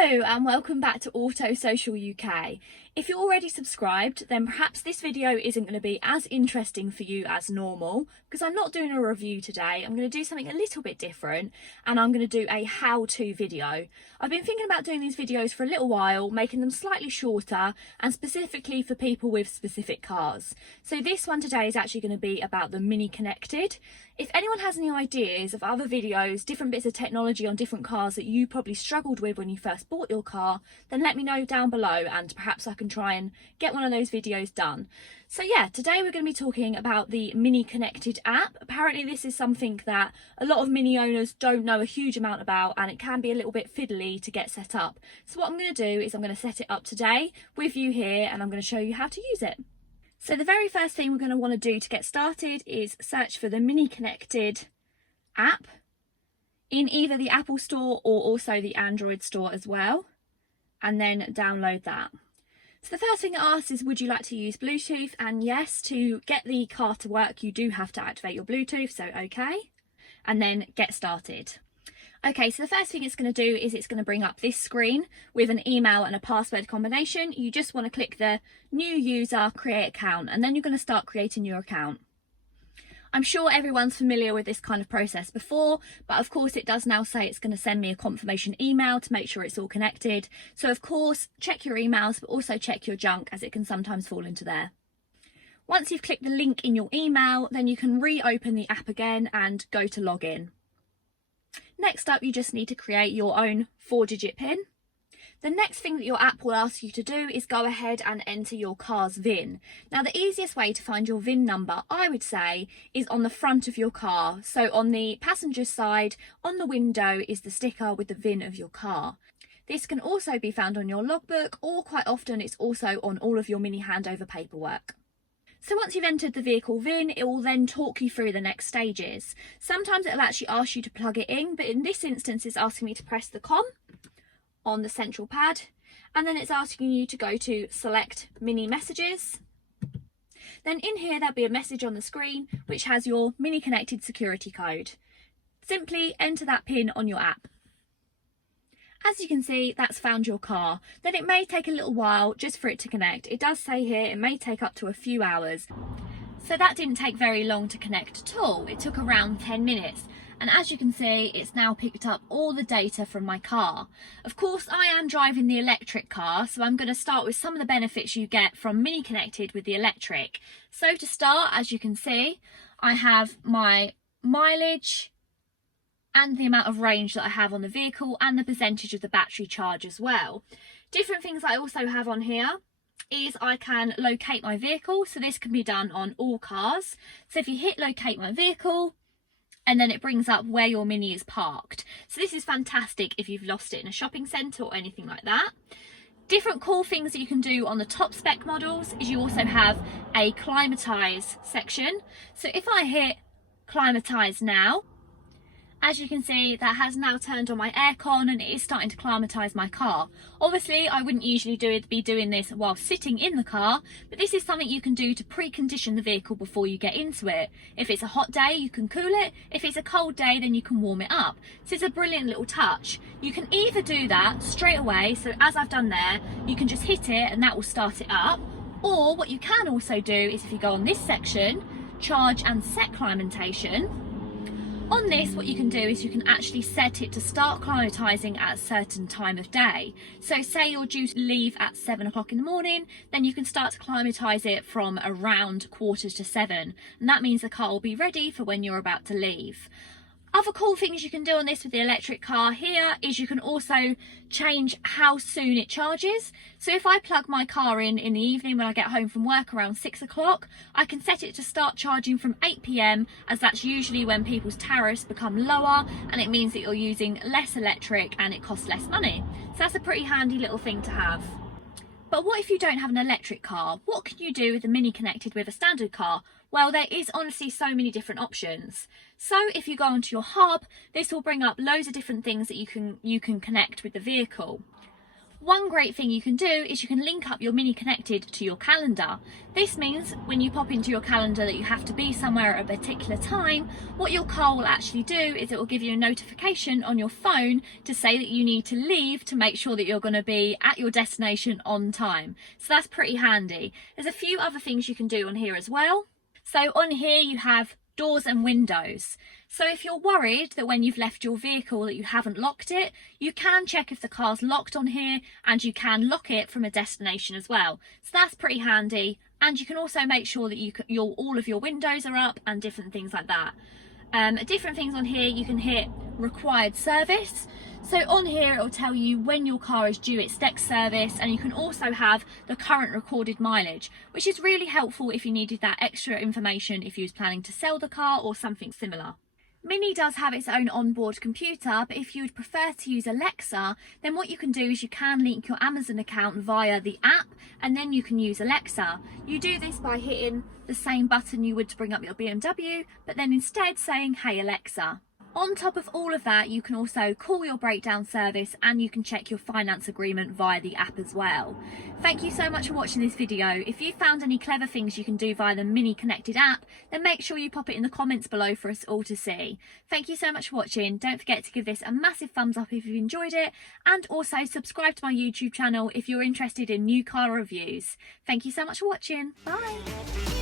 Hello and welcome back to Auto Social UK. If you're already subscribed, then perhaps this video isn't going to be as interesting for you as normal, because I'm not doing a review today. I'm going to do something a little bit different, and I'm going to do a how-to video. I've been thinking about doing these videos for a little while, making them slightly shorter and specifically for people with specific cars. So this one today is actually going to be about the Mini Connected. If anyone has any ideas of other videos, different bits of technology on different cars that you probably struggled with when you first bought your car, then let me know down below and perhaps I can try and get one of those videos done. So yeah, today we're going to be talking about the Mini Connected app. Apparently this is something that a lot of Mini owners don't know a huge amount about, and it can be a little bit fiddly to get set up. So what I'm going to do is I'm going to set it up today with you here, and I'm going to show you how to use it. So the very first thing we're going to want to do to get started is search for the Mini Connected app in either the Apple Store or also the Android Store as well, and then download that. So the first thing it asks is, would you like to use Bluetooth? And yes, to get the car to work you do have to activate your Bluetooth, so okay, and then get started. Okay, so the first thing it's going to do is it's going to bring up this screen with an email and a password combination. You just want to click the new user create account, and then you're going to start creating your account. I'm sure everyone's familiar with this kind of process before, but of course it does now say it's going to send me a confirmation email to make sure it's all connected. So of course, check your emails, but also check your junk, as it can sometimes fall into there. Once you've clicked the link in your email, then you can reopen the app again and go to login. Next up, you just need to create your own 4-digit PIN. The next thing that your app will ask you to do is go ahead and enter your car's VIN. Now, the easiest way to find your VIN number, I would say, is on the front of your car. So on the passenger side, on the window is the sticker with the VIN of your car. This can also be found on your logbook, or quite often it's also on all of your Mini handover paperwork. So once you've entered the vehicle VIN, it will then talk you through the next stages. Sometimes it'll actually ask you to plug it in, but in this instance it's asking me to press the COM on the central pad, and then it's asking you to go to select Mini messages. Then in here there'll be a message on the screen which has your Mini Connected security code. Simply enter that PIN on your app. As you can see, that's found your car. Then it may take a little while just for it to connect. It does say here it may take up to a few hours. So that didn't take very long to connect at all. It took around 10 minutes. And as you can see, it's now picked up all the data from my car. Of course, I am driving the electric car, so I'm going to start with some of the benefits you get from Mini Connected with the electric. So to start, as you can see, I have my mileage and the amount of range that I have on the vehicle and the percentage of the battery charge as well. Different things I also have on here is I can locate my vehicle. So this can be done on all cars. So if you hit locate my vehicle, and then it brings up where your Mini is parked. So this is fantastic if you've lost it in a shopping centre or anything like that. Different cool things that you can do on the top spec models is you also have a climatise section. So if I hit climatise now, as you can see, that has now turned on my aircon and it is starting to climatise my car. Obviously, I wouldn't usually be doing this while sitting in the car, but this is something you can do to precondition the vehicle before you get into it. If it's a hot day, you can cool it. If it's a cold day, then you can warm it up. So it's a brilliant little touch. You can either do that straight away, so as I've done there, you can just hit it and that will start it up. Or what you can also do is, if you go on this section, charge and set climatisation, on this, what you can do is you can actually set it to start climatising at a certain time of day. So say you're due to leave at 7 o'clock in the morning, then you can start to climatise it from around 6:45, and that means the car will be ready for when you're about to leave. Other cool things you can do on this with the electric car here is you can also change how soon it charges. So if I plug my car in the evening when I get home from work around 6 o'clock, I can set it to start charging from 8 PM, as that's usually when people's tariffs become lower, and it means that you're using less electric and it costs less money. So that's a pretty handy little thing to have. But what if you don't have an electric car? What can you do with the Mini Connected with a standard car? Well, there is honestly so many different options. So if you go onto your hub, this will bring up loads of different things that you can connect with the vehicle. One great thing you can do is you can link up your Mini Connected to your calendar. This means when you pop into your calendar that you have to be somewhere at a particular time, what your car will actually do is it will give you a notification on your phone to say that you need to leave to make sure that you're going to be at your destination on time. So that's pretty handy. There's a few other things you can do on here as well. So on here you have doors and windows. So if you're worried that when you've left your vehicle that you haven't locked it, you can check if the car's locked on here, and you can lock it from a destination as well. So that's pretty handy, and you can also make sure that all of your windows are up and different things like that. Different things on here, you can hit required service. So on here it will tell you when your car is due its next service, and you can also have the current recorded mileage, which is really helpful if you needed that extra information if you was planning to sell the car or something similar. Mini does have its own onboard computer, but if you would prefer to use Alexa, then what you can do is you can link your Amazon account via the app, and then you can use Alexa. You do this by hitting the same button you would to bring up your BMW, but then instead saying, "Hey Alexa." On top of all of that, you can also call your breakdown service, and you can check your finance agreement via the app as well. Thank you so much for watching this video. If you found any clever things you can do via the Mini Connected app, then make sure you pop it in the comments below for us all to see. Thank you so much for watching. Don't forget to give this a massive thumbs up if you've enjoyed it, and also subscribe to my YouTube channel if you're interested in new car reviews. Thank you so much for watching. Bye.